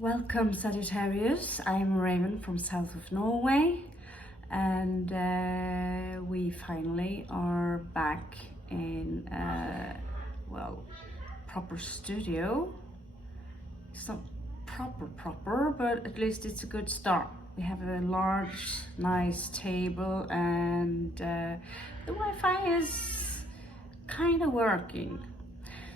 Welcome Sagittarius, I'm Raven from south of Norway, and we finally are back in proper studio. It's not proper, but at least it's a good start. We have a large nice table and the Wi-Fi is kind of working.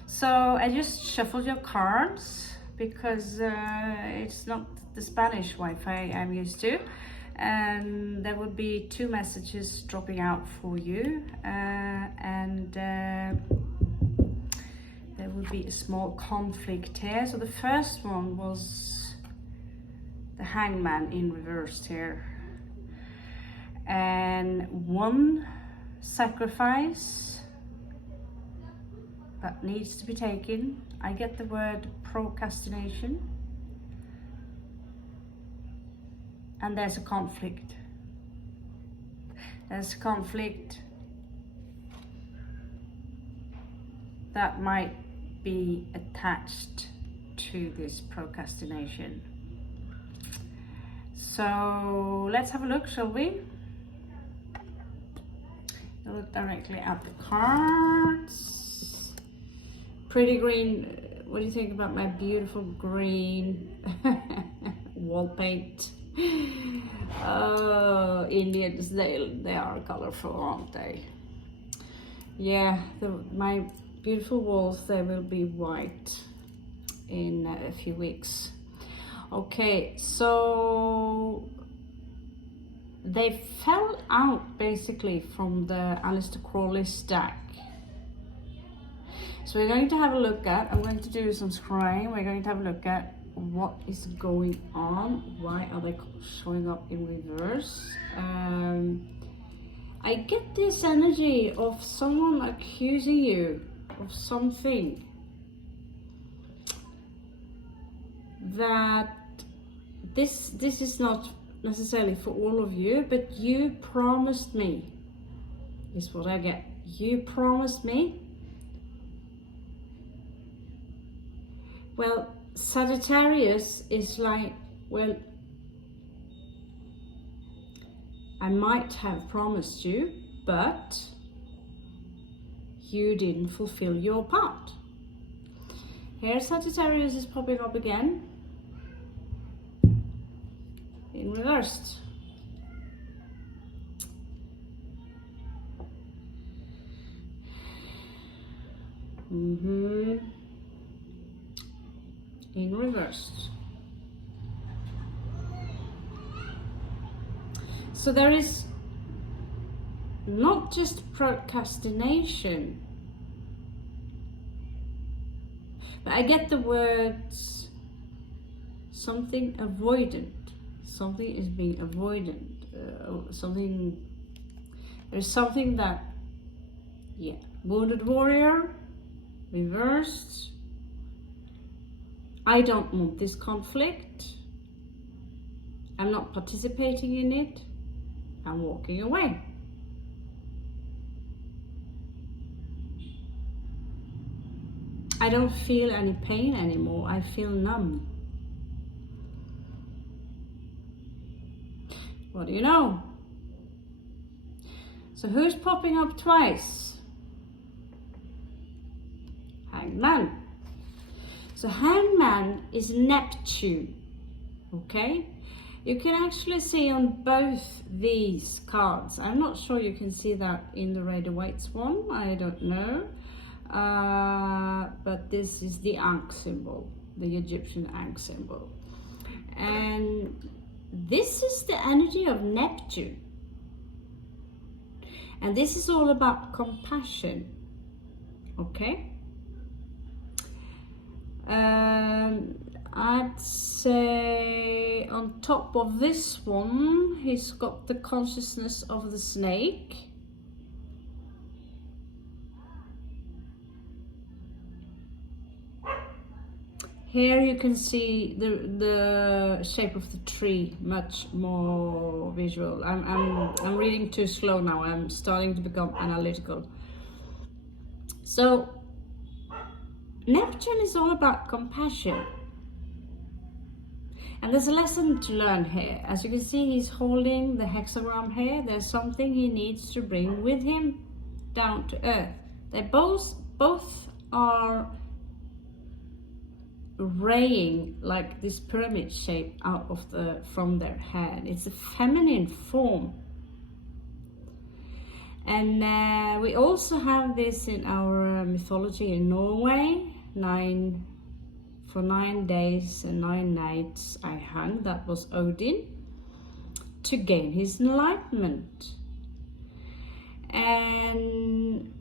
So I just shuffled your cards because it's not the Spanish Wi-Fi I'm used to, and there would be two messages dropping out for you, and there would be a small conflict here. So the first one was the Hangman in reverse here, and one sacrifice that needs to be taken. I get the word procrastination, and there's a conflict. There's a conflict that might be attached to this procrastination. So let's have a look, shall we? Look directly at the cards. Pretty green. What do you think about my beautiful green wall paint? Oh, Indians, they are colorful, aren't they? Yeah, my beautiful walls, they will be white in a few weeks. Okay, so they fell out basically from the Aleister Crowley stack. So we're going to have a look at, I'm going to do some scrying, we're going to have a look at what is going on, why are they showing up in reverse. I get this energy of someone accusing you of something that this is not necessarily for all of you, but you promised me, is what I get. You promised me. Well, Sagittarius is like, well, I might have promised you, but you didn't fulfill your part. Here Sagittarius is popping up again in reversed. In reverse. So there is not just procrastination, but I get the words something avoidant. Something is being avoidant. There's something that, yeah, wounded warrior, reversed. I don't want this conflict. I'm not participating in it. I'm walking away. I don't feel any pain anymore. I feel numb. What do you know? So who's popping up twice? Hangman. So Hangman is Neptune, okay? You can actually see on both these cards. I'm not sure you can see that in the Rider-Waite's one, I don't know. But this is the Ankh symbol, the Egyptian Ankh symbol. And this is the energy of Neptune. And this is all about compassion, okay? I'd say on top of this one, he's got the consciousness of the snake. Here you can see the shape of the tree much more visual. I'm reading too slow now. I'm starting to become analytical. So, Neptune is all about compassion. And there's a lesson to learn here. As you can see, he's holding the hexagram here. There's something he needs to bring with him down to earth. They both are raying like this pyramid shape out of from their hand. It's a feminine form. And we also have this in our mythology in Norway. For 9 days and 9 nights I hung. That was Odin, to gain his enlightenment. And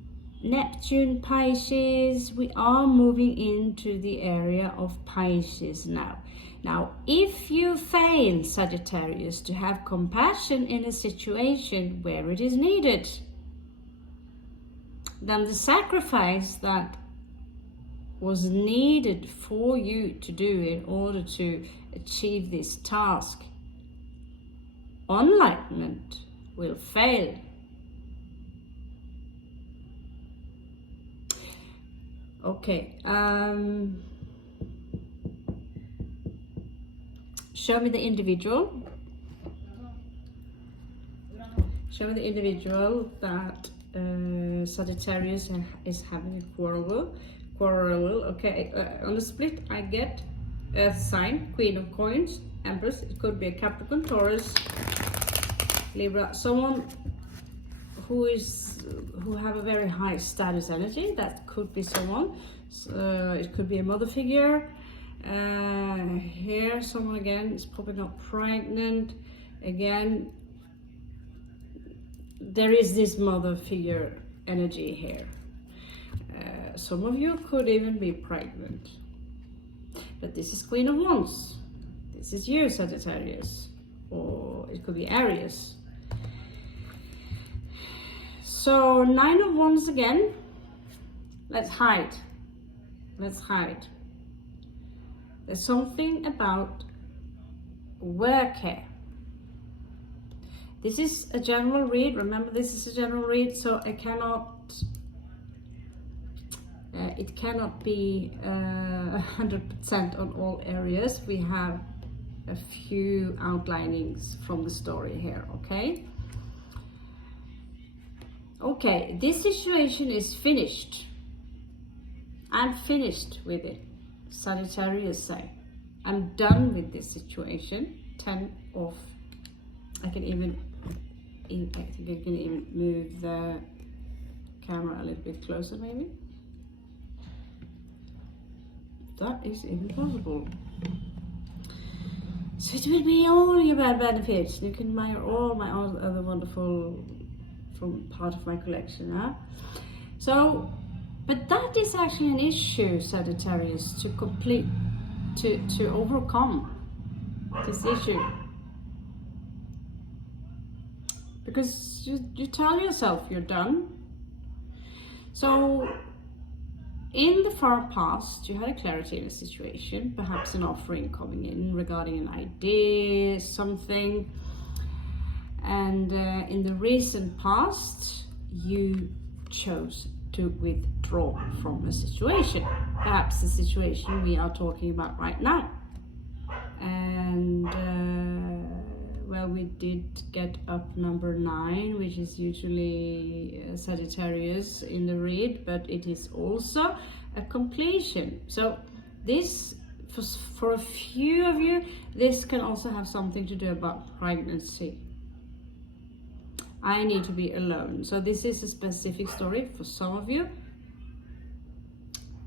Neptune, Pisces, we are moving into the area of Pisces now. Now, if you fail, Sagittarius, to have compassion in a situation where it is needed, then the sacrifice that was needed for you to do in order to achieve this task, enlightenment, will fail. Okay, show me the individual. Show me the individual that Sagittarius is having a quarrel. Okay, on the split I get Earth sign, Queen of Coins, Empress. It could be a Capricorn, Taurus, Libra, someone who have a very high status energy. That could be someone. It could be a mother figure. Here someone again is popping up pregnant. Again, there is this mother figure energy here. Some of you could even be pregnant. But this is Queen of Wands. This is you, Sagittarius. Or it could be Aries. So 9 of Wands again. Let's hide. Let's hide. There's something about work here. This is a general read. Remember, this is a general read, so I cannot. It cannot be 100% on all areas. We have a few outlinings from the story here. Okay. Okay, this situation is finished. I'm finished with it. Sagittarius say, I'm done with this situation. 10 of, I think I can even move the camera a little bit closer maybe. That is even possible. So it will be all your bad benefits. You can buy all my other wonderful from part of my collection. Huh? So, but that is actually an issue, Sagittarius, to overcome this issue. Because you tell yourself you're done. So, in the far past, you had a clarity in a situation, perhaps an offering coming in regarding an idea, something. And in the recent past, you chose to withdraw from a situation, perhaps the situation we are talking about right now. And well, we did get up number 9, which is usually Sagittarius in the read, but it is also a completion. So this, for a few of you, this can also have something to do about pregnancy. I need to be alone. So this is a specific story for some of you.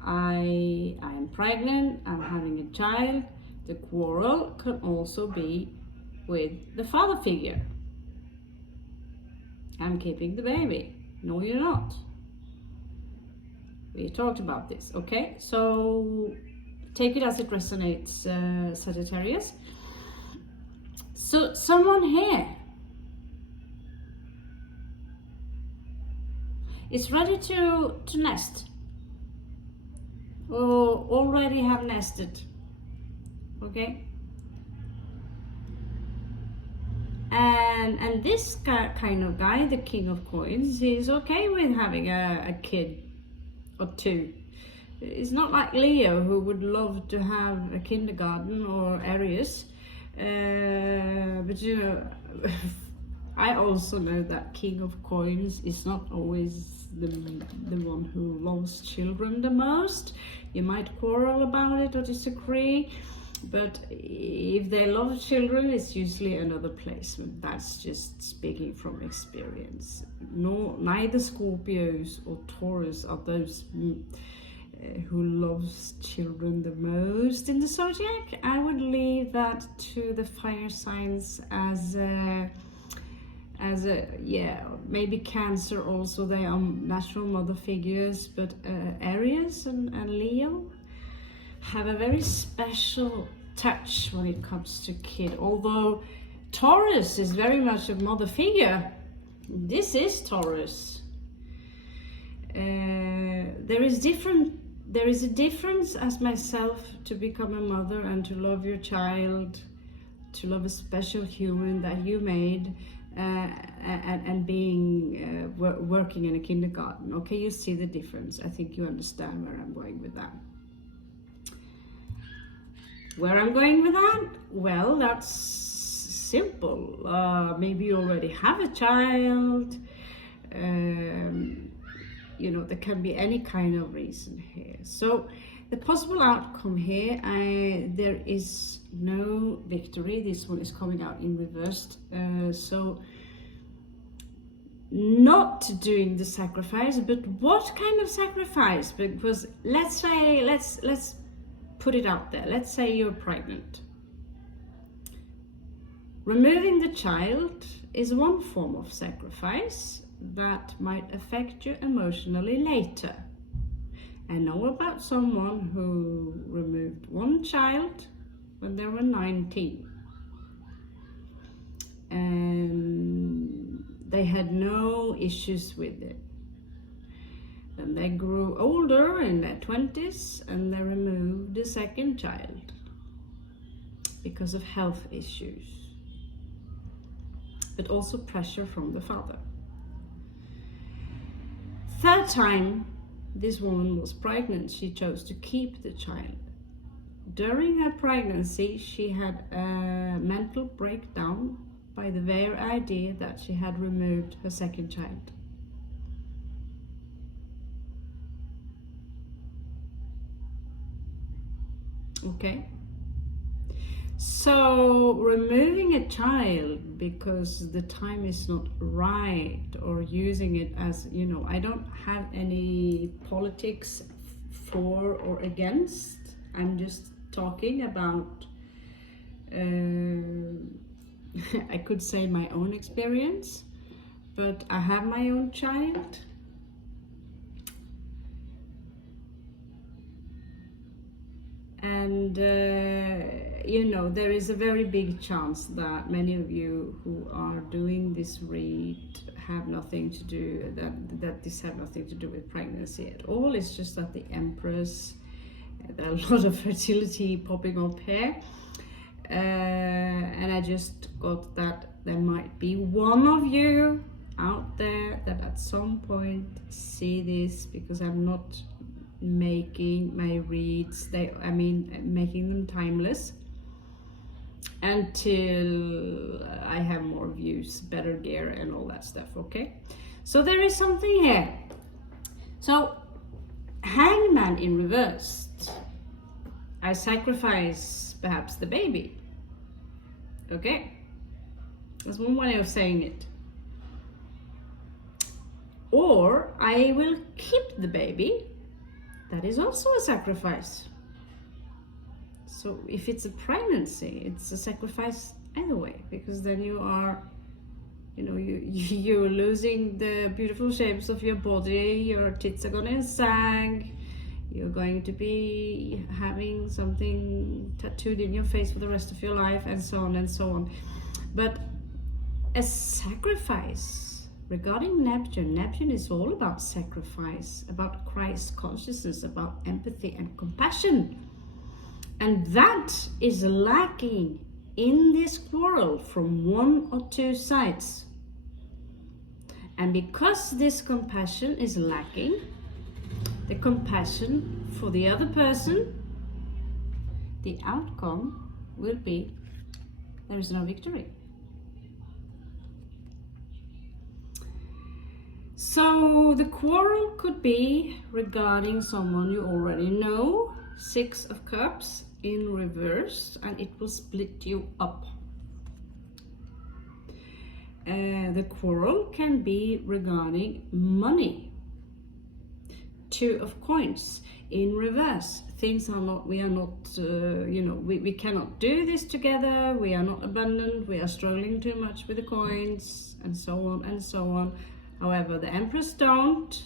I am pregnant, I'm having a child. The quarrel can also be with the father figure. I'm keeping the baby. No, you're not. We talked about this, okay? So take it as it resonates, Sagittarius. So someone here is ready to nest, or already have nested, okay? And this kind of guy, the King of Coins, he's okay with having a kid or two. It's not like Leo, who would love to have a kindergarten, or Aries, But you know, I also know that King of Coins is not always the one who loves children the most. You might quarrel about it or disagree, but if they love children, it's usually another placement. That's just speaking from experience. Neither Scorpios or Taurus are those who loves children the most in the zodiac. I would leave that to the fire signs as a yeah, maybe Cancer also. They are natural mother figures, but Aries and Leo have a very special touch when it comes to kid. Although Taurus is very much a mother figure. This is Taurus. There is a difference as myself to become a mother and to love your child, to love a special human that you made, and being working in a kindergarten. Okay, you see the difference. I think you understand where I'm going with that. Where I'm going with that? Well, that's simple. Maybe you already have a child. You know, there can be any kind of reason here. So the possible outcome here, there is no victory. This one is coming out in reversed. So not doing the sacrifice, but what kind of sacrifice? Because let's say, let's put it out there. Let's say you're pregnant. Removing the child is one form of sacrifice that might affect you emotionally later. I know about someone who removed one child when they were 19, and they had no issues with it. Then they grew older in their 20s and they removed the second child because of health issues, but also pressure from the father. Third time this woman was pregnant, she chose to keep the child. During her pregnancy, she had a mental breakdown by the very idea that she had removed her second child. Okay? So removing a child because the time is not right, or using it as, you know, I don't have any politics for or against. I'm just talking about, I could say my own experience, but I have my own child. And, you know, there is a very big chance that many of you who are doing this read have nothing to do, that this have nothing to do with pregnancy at all. It's just that the Empress, there are a lot of fertility popping up here. And I just got that there might be one of you out there that at some point see this, because I'm not making my reads, making them timeless until I have more views, better gear and all that stuff. Okay, so there is something here. So Hangman in reversed, I sacrifice perhaps the baby. Okay, that's one way of saying it. Or I will keep the baby. That is also a sacrifice. So if it's a pregnancy, it's a sacrifice either way, because then you are, you know, you're losing the beautiful shapes of your body, your tits are gonna sag, you're going to be having something tattooed in your face for the rest of your life, and so on and so on. But a sacrifice, regarding Neptune is all about sacrifice, about Christ consciousness, about empathy and compassion. And that is lacking in this quarrel from one or two sides. And because this compassion is lacking, the compassion for the other person, the outcome will be there is no victory. So the quarrel could be regarding someone you already know. 6 of Cups in reverse, and it will split you up. The quarrel can be regarding money. 2 of Coins in reverse. Things are not, we are not, we cannot do this together. We are not abundant. We are struggling too much with the coins, and so on and so on. However, the Empress don't,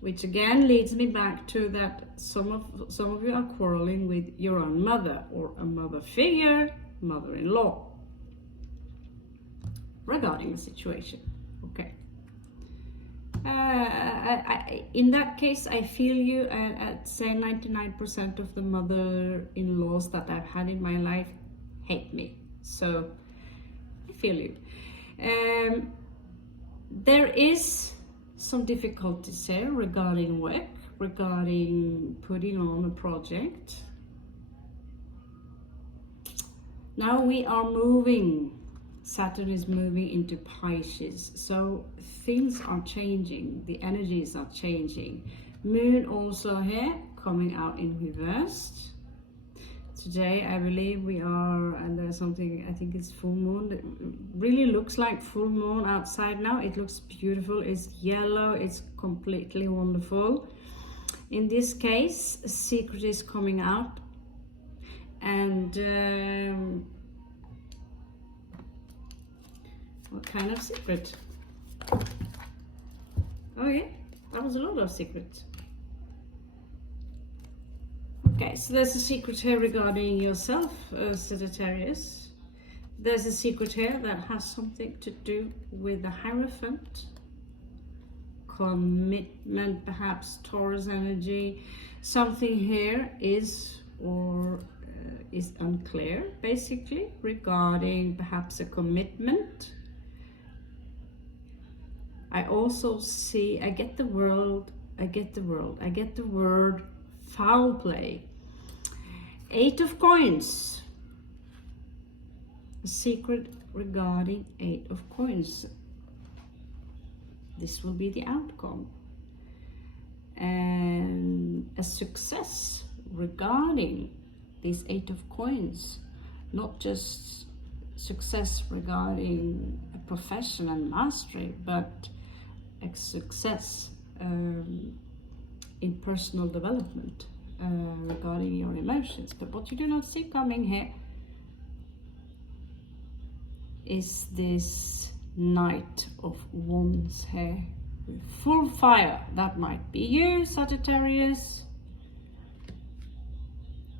which again leads me back to that some of you are quarreling with your own mother or a mother figure, mother-in-law, regarding the situation. Okay. In that case, I feel you. I'd say 99% of the mother-in-laws that I've had in my life hate me. So I feel you. There is some difficulties here regarding work, regarding putting on a project. Now we are moving. Saturn is moving into Pisces, so things are changing, the energies are changing. Moon also here, coming out in reversed. Today I believe we are, and there's something, I think it's full moon. It really looks like full moon outside now. It looks beautiful, it's yellow, it's completely wonderful. In this case, a secret is coming out, and what kind of secret? Oh yeah, that was a lot of secrets. Okay, so there's a secret here regarding yourself, Sagittarius. There's a secret here that has something to do with the Hierophant. Commitment, perhaps Taurus energy. Something here is is unclear, basically, regarding perhaps a commitment. I also see, I get the word foul play. 8 of Coins. A secret regarding 8 of Coins. This will be the outcome. And a success regarding these 8 of Coins. Not just success regarding a profession and mastery, but a success in personal development regarding your emotions. But what you do not see coming here is this Knight of Wands here with full fire. That might be you, Sagittarius.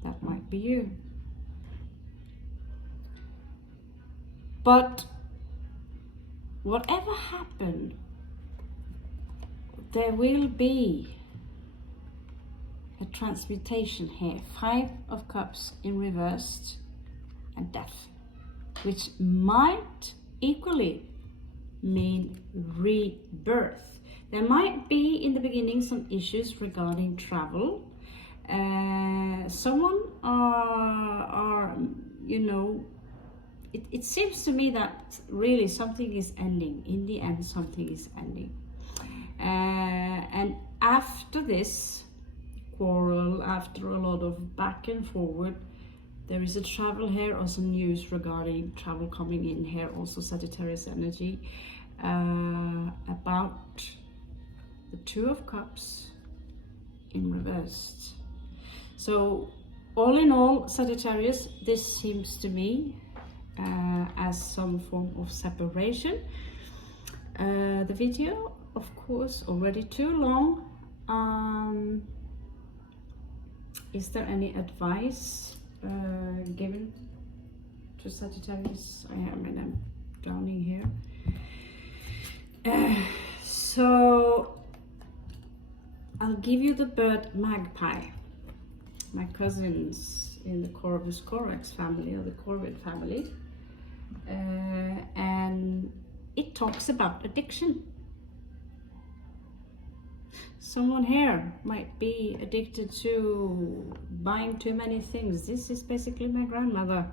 That might be you. But whatever happened, there will be a transmutation here. 5 of Cups in reversed and Death, which might equally mean rebirth. There might be in the beginning some issues regarding travel. Someone it seems to me that really something is ending. In the end, something is ending. And after this quarrel, after a lot of back and forward, there is a travel here, or some news regarding travel coming in here, also Sagittarius energy, about the 2 of Cups in reversed. So all in all, Sagittarius, this seems to me as some form of separation. The video, of course, already too long. Is there any advice given to Sagittarius? I'm drowning here. So I'll give you the bird magpie. My cousins in the Corvus Corax family, or the Corvid family, and it talks about addiction. Someone here might be addicted to buying too many things. This is basically my grandmother.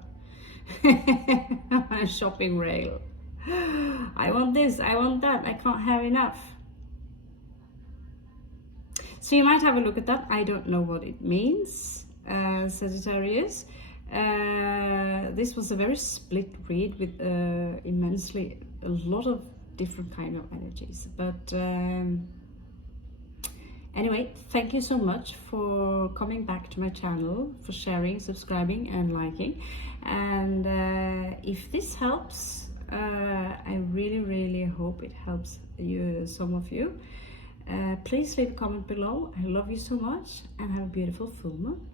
a shopping rail. I want this, I want that, I can't have enough. So you might have a look at that. I don't know what it means, Sagittarius. This was a very split read with immensely a lot of different kind of energies. But anyway, thank you so much for coming back to my channel, for sharing, subscribing and liking. And if this helps, I really hope it helps you, some of you. Please leave a comment below. I love you so much and have a beautiful full moon.